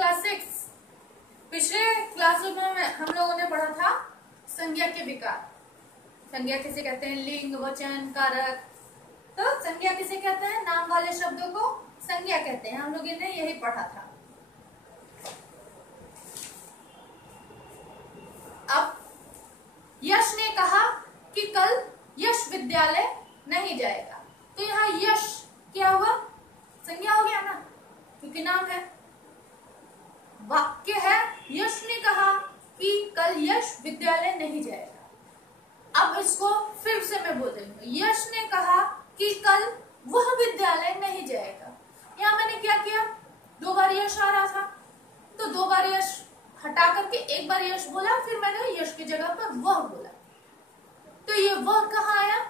Class 6 पिछले क्लासों में हम लोगों ने पढ़ा था संज्ञा के विकार। संज्ञा किसे कहते हैं? लिंग, वचन, कारक। तो संज्ञा किसे कहते हैं? नाम वाले शब्दों को संज्ञा कहते हैं। हम लोगों ने यही पढ़ा था। अब यश ने कहा कि कल यश विद्यालय नहीं जाएगा। तो यहाँ यश क्या हुआ? संज्ञा हो गया ना, क्योंकि नाम है। वाक्य है यश ने कहा कि कल यश विद्यालय नहीं जाएगा। अब इसको फिर से मैं बोल रही हूँ। यश ने कहा कि कल वह विद्यालय नहीं जाएगा। यहाँ मैंने क्या किया? 2 बार यश आ रहा था, तो 2 बार यश हटा करके 1 बार यश बोला, फिर मैंने यश की जगह पर वह बोला। तो ये वह कहाँ आया?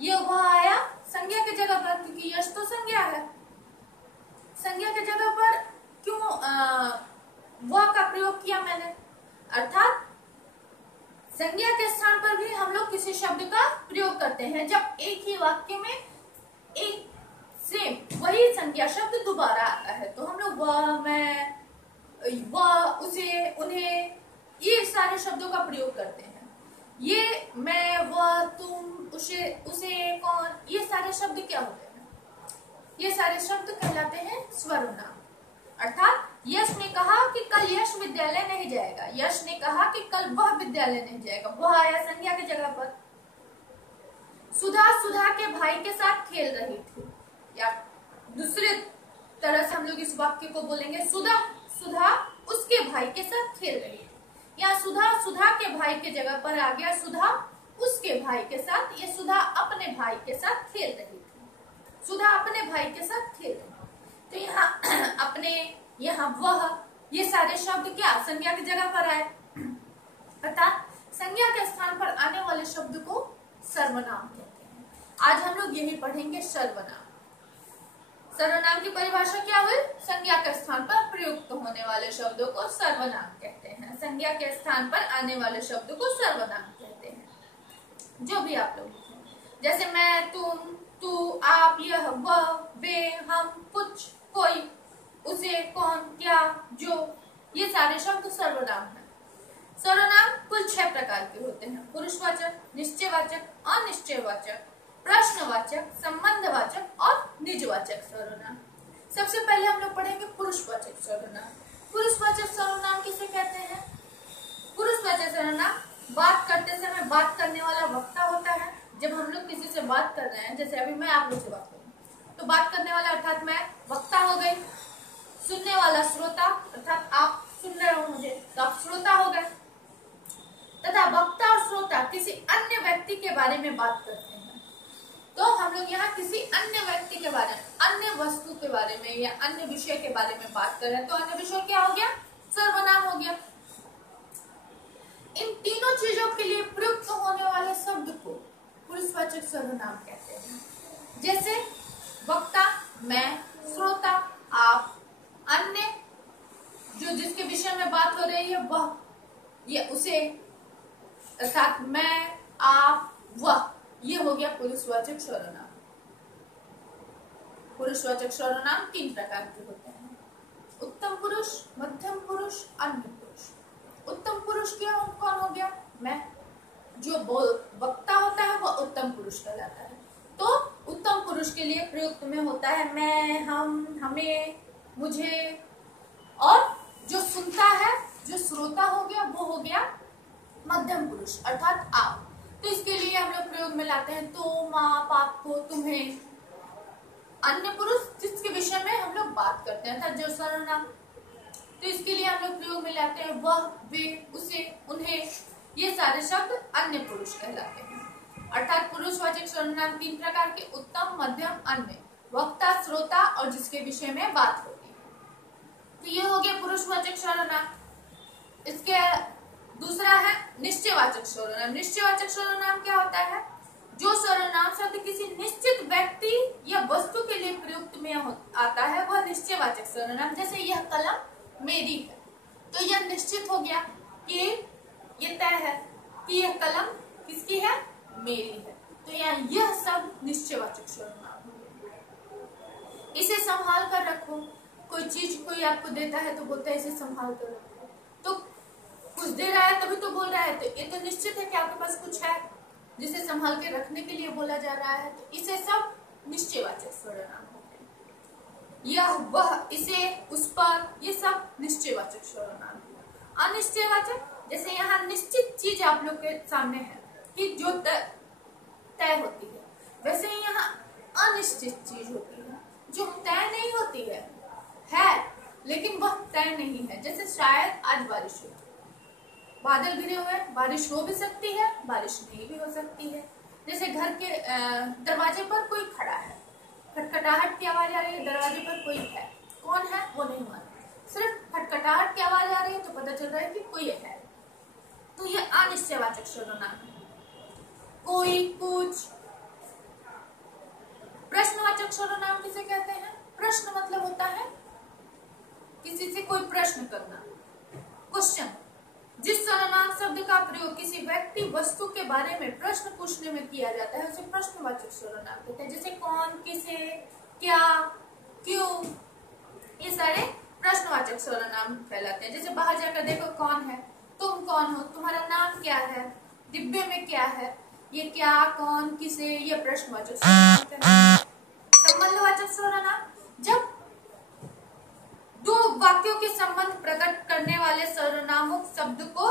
ये वह आया संज्ञा की जगह पर, क्योंकि यश तो संज्ञा है। संज्ञा की जगह पर क्यों वह का प्रयोग किया मैंने? अर्थात संज्ञा के स्थान पर भी हम लोग किसी शब्द का प्रयोग करते हैं जब एक ही वाक्य में एक सेम वही संज्ञा शब्द दोबारा आता है। तो हम लोग वह, मैं, वह, उसे, उन्हें, ये सारे शब्दों का प्रयोग करते हैं। ये, मैं, वह, तुम, उसे, कौन, ये सारे शब्द क्या होते हैं? ये सारे शब्द कहलाते हैं सर्वनाम। अर्थात यश ने कहा कि कल यश विद्यालय नहीं जाएगा। यश ने कहा कि कल वह विद्यालय नहीं जाएगा। वह आया संज्ञा की जगह पर। सुधा के भाई के साथ खेल रही थी। या दूसरे तरह से हम लोग इस वाक्य को बोलेंगे, सुधा उसके भाई के साथ खेल रही थी। या सुधा के भाई के जगह पर आ गया सुधा उसके भाई के साथ। ये सुधा अपने भाई के साथ खेल रही थी। सुधा अपने भाई के साथ खेल रही थी। तो यहाँ अपने, यहाँ वह, ये सारे शब्द क्या संज्ञा की जगह पर आए। अर्थात संज्ञा के स्थान पर आने वाले शब्द को सर्वनाम कहते हैं। आज हम लोग यही पढ़ेंगे, सर्वनाम। सर्वनाम की परिभाषा क्या हुई? संज्ञा के स्थान पर प्रयुक्त होने वाले शब्दों को सर्वनाम कहते हैं। संज्ञा के स्थान पर आने वाले शब्द को सर्वनाम कहते हैं। जो भी आप लोग, जैसे मैं, तुम, तू, आप, यह, वह, वे, हम, कुछ, कोई, उसे, कौन, क्या, जो, ये सारे शब्द सर्वनाम हैं। सर्वनाम कुल 6 प्रकार के होते हैं। पुरुषवाचक, निश्चयवाचक, अनिश्चयवाचक, प्रश्नवाचक, संबंधवाचक और निजवाचक सर्वनाम। सबसे पहले हम लोग पढ़ेंगे पुरुषवाचक सर्वनाम। पुरुषवाचक सर्वनाम किसे कहते हैं? पुरुषवाचक सर्वनाम बात करते समय बात करने वाला वक्ता होता है। जब हम लोग किसी से बात कर रहे हैं, जैसे अभी मैं आप लोग से बात कर रही हूँ, तो बात करने वाला अर्थात मैं वक्ता हो गई। सुनने वाला श्रोता, अर्थात आप सुन रहे हो मुझे, तो आप श्रोता हो गए। तथा वक्ता और श्रोता किसी अन्य व्यक्ति के बारे में बात करते हैं। तो हम लोग यहाँ किसी अन्य व्यक्ति के बारे में, अन्य वस्तु के बारे में या अन्य विषय के बारे में बात कर रहे हैं, तो अन्य विषय क्या हो गया? सर्वनाम हो गया। इन तीनों चीजों के लिए प्रयुक्त होने वाले शब्द को पुरुषवाचक सर्वनाम कहते हैं। जैसे वक्ता, मैं, श्रोता, आप, अन्य, जो जिसके विषय में बात हो रही है वह, ये, उसे, अर्थात मैं, आप, वह, ये हो गया पुरुषवाचक सर्वनाम। पुरुषवाचक सर्वनाम 3 प्रकार के होते हैं। उत्तम पुरुष, मध्यम पुरुष, अन्य पुरुष। उत्तम पुरुष क्या कौन हो गया? मैं। जो वक्ता होता है वह उत्तम पुरुष कहलाता है। तो उत्तम पुरुष के लिए प्रयुक्त में होता है मैं, हम, हमें, मुझे। और जो सुनता है, जो श्रोता हो गया, वो हो गया मध्यम पुरुष, अर्थात आप। तो इसके लिए हम लोग प्रयोग में लाते हैं तुम, आप, आपको, तुम्हें। अन्य पुरुष जिसके विषय में हम लोग बात करते हैं, अर्थात जो सर्वनाम, तो इसके लिए हम लोग प्रयोग में लाते हैं वह, वे, उसे, उन्हें। ये सारे शब्द अन्य पुरुष कहलाते हैं। अर्थात पुरुषवाचक सर्वनाम 3 प्रकार के, उत्तम, मध्यम, अन्य। वक्ता, श्रोता और जिसके विषय में बात होगी। तो ये हो गया पुरुषवाचक सर्वनाम। इसके दूसरा है निश्चयवाचक सर्वनाम। निश्चयवाचक सर्वनाम क्या होता है? जो सर्वनाम शब्द किसी निश्चित व्यक्ति या वस्तु के लिए प्रयुक्त में आता है वह निश्चयवाचक सर्वनाम। जैसे यह कलम मेरी है, तो यह निश्चित हो गया कि ये तय है कि यह कलम किसकी है? मेरी है। तो यह सब निश्चयवाचक सर्वनाम। इसे संभाल कर रखो। कोई चीज कोई आपको देता है तो बोलता है इसे संभाल कर रखो, तो कुछ दे रहा है तभी तो बोल रहा है, तो ये तो निश्चित है कि आपके पास कुछ है जिसे संभाल के रखने के लिए बोला जा रहा है, तो इसे सब निश्चयवाचक सर्वनाम होते हैं। यह वह इसे उस पर, ये सब निश्चयवाचक सर्वनाम है। अनिश्चयवाचक, जैसे यहाँ निश्चित चीज आप लोग के सामने है कि जो तय होती है, वैसे यहाँ अनिश्चित चीज होती है जो तय नहीं होती है लेकिन वह तय नहीं है। जैसे शायद आज बारिश हो, बादल घिरे हुए, बारिश हो भी सकती है, बारिश नहीं भी हो सकती है। जैसे घर के दरवाजे पर कोई खड़ा है, खटखटाहट की आवाज आ रही है, दरवाजे पर कोई है, कौन है वो नहीं मालूम, सिर्फ खटखटाहट की आवाज आ रही है तो पता चल रहा है कि कोई है, तो ये अनिश्चयवाचक सर्वनाम है। कोई, कुछ। प्रश्नवाचक सर्वनाम किसे कहते हैं? प्रश्न मतलब होता है किसी से कोई प्रश्न करना, क्वेश्चन। जिस सर्वनाम शब्द का प्रयोग किसी व्यक्ति वस्तु के बारे में प्रश्न पूछने में किया जाता है उसे प्रश्नवाचक सर्वनाम कहते हैं। जैसे कौन, किसे, क्या, क्यों, ये सारे प्रश्नवाचक सर्वनाम कहलाते हैं। जैसे बाहर जाकर देखो कौन है, तुम कौन हो, तुम्हारा नाम क्या है, डिब्बे में क्या है, ये क्या, कौन, किसे, ये प्रश्नवाचक सर्वनाम कहते हैं। संबंधवाचक सर्वनाम, जब दो वाक्यों के संबंध प्रकट करने वाले सर्वनामों शब्द को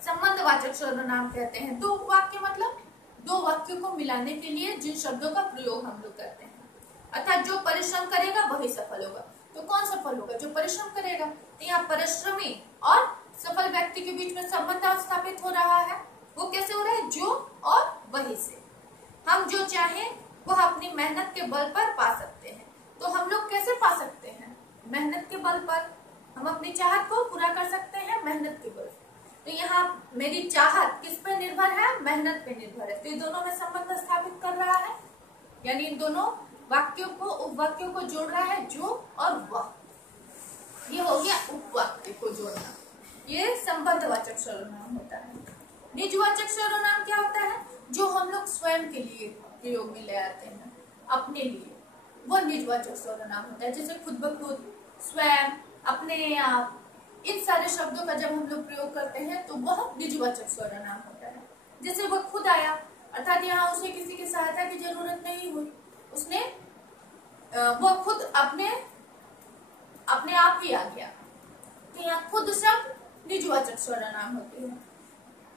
संबंधवाचक सर्वनाम कहते हैं। दो वाक्य मतलब दो वाक्यों को मिलाने के लिए जिन शब्दों का प्रयोग हम लोग करते हैं, अर्थात जो परिश्रम करेगा वही सफल होगा। तो कौन सफल होगा? जो परिश्रम करेगा। तो यहाँ परिश्रमी और सफल व्यक्ति के बीच में संबंध स्थापित हो रहा है। वो कैसे हो रहा है? जो और वही से। हम जो चाहें वह अपनी मेहनत के बल पर पा सकते हैं। तो हम लोग कैसे पा सकते हैं? मेहनत के बल पर। हम अपनी चाहत को पूरा कर सकते हैं मेहनत के बल। तो यहाँ मेरी चाहत किस पे निर्भर है? मेहनत पे निर्भर है। तो ये दोनों में संबंध स्थापित कर रहा है, यानी इन दोनों वाक्यों को, उपवाक्यों को जोड़ रहा है, जो और वह। ये हो गया उपवाक्य को जोड़ना, ये संबंधवाचक सर्वनाम होता है। निजवाचक सर्वनाम क्या होता है? जो हम लोग स्वयं के लिए प्रयोग में ले आते हैं, अपने लिए, वो निजवाचक सर्वनाम होता है। जैसे खुद ब खुद, स्वयं, अपने आप, इन सारे शब्दों का जब हम लोग प्रयोग करते हैं तो वह निजवाचक सर्वनाम होता है। जैसे वह खुद आया, अर्थात यहाँ उसे किसी की सहायता की जरूरत नहीं हुई, उसने वह खुद अपने आप ही आ गया। तो यहाँ खुद शब्द निजवाचक सर्वनाम होते हैं।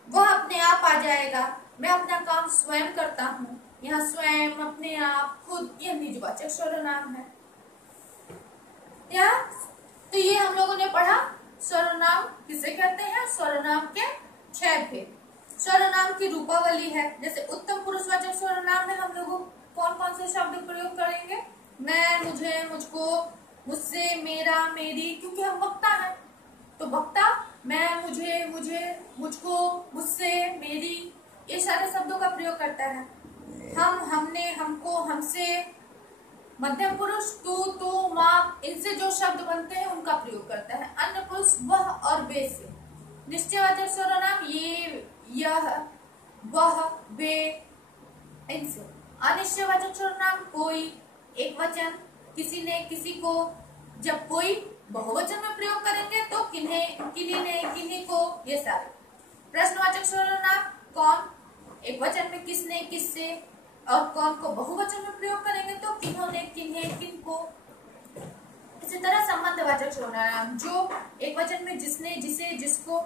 वह अपने आप आ जाएगा, मैं अपना काम स्वयं करता हूँ, यहाँ स्वयं, अपने आप, खुद, यह निजवाचक सर्वनाम है। तो ये हम लोगों ने पढ़ा सर्वनाम किसे कहते हैं, सर्वनाम के 6 भेद। सर्वनाम की रूपावली है। जैसे उत्तम पुरुषवाचक सर्वनाम में हम लोग कौन कौन से शब्द प्रयोग करेंगे? मैं, मुझे, मुझको, मुझसे, मेरा, मेरी, क्योंकि हम वक्ता हैं तो वक्ता मैं, मुझे, मुझको, मुझसे, मेरी, ये सारे शब्दों का प्रयोग करता है। हम, हमने, हमको, हमसे। मध्यम पुरुष तू, तुम, आप, इनसे जो शब्द बनते हैं उनका प्रयोग करता है। अन्य पुरुष वह और वे से। निश्चयवाचक सर्वनाम ये, यह, वह, वे, इनसे। अनिश्चयवाचक सर्वनाम कोई, एक वचन, किसी ने, किसी को। जब कोई बहुवचन में प्रयोग करेंगे तो किन्हें, किन्हीं ने, किन्हीं को, ये सारे। प्रश्नवाचक सर्वनाम कौन, एक वचन में किसने, किससे, और कौन को बहुवचन में प्रयोग करेंगे तो किन्होंने, किन्हें, किनको। इसी तरह संबंधवाचक सर्वनाम जो एक वचन में जिसने, जिसे, जिसको,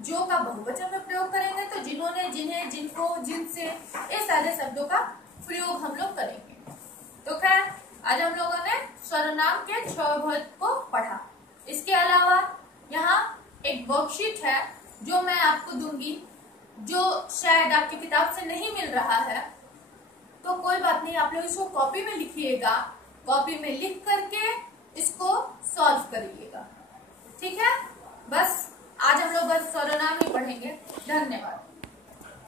जो का बहुवचन में प्रयोग करेंगे तो जिन्होंने, जिन्हें, जिनको, जिनसे, ये सारे शब्दों का प्रयोग हम लोग करेंगे। तो खैर आज हम लोगों ने सर्वनाम के 6 भेद को पढ़ा। इसके अलावा यहाँ एक वर्कशीट है जो मैं आपको दूंगी, जो शायद आपकी किताब से नहीं मिल रहा है, तो कोई बात नहीं, आप लोग इसको कॉपी में लिखिएगा, कॉपी में लिख करके इसको सॉल्व करिएगा। ठीक है, बस आज हम लोग बस सर्वनाम ही पढ़ेंगे। धन्यवाद।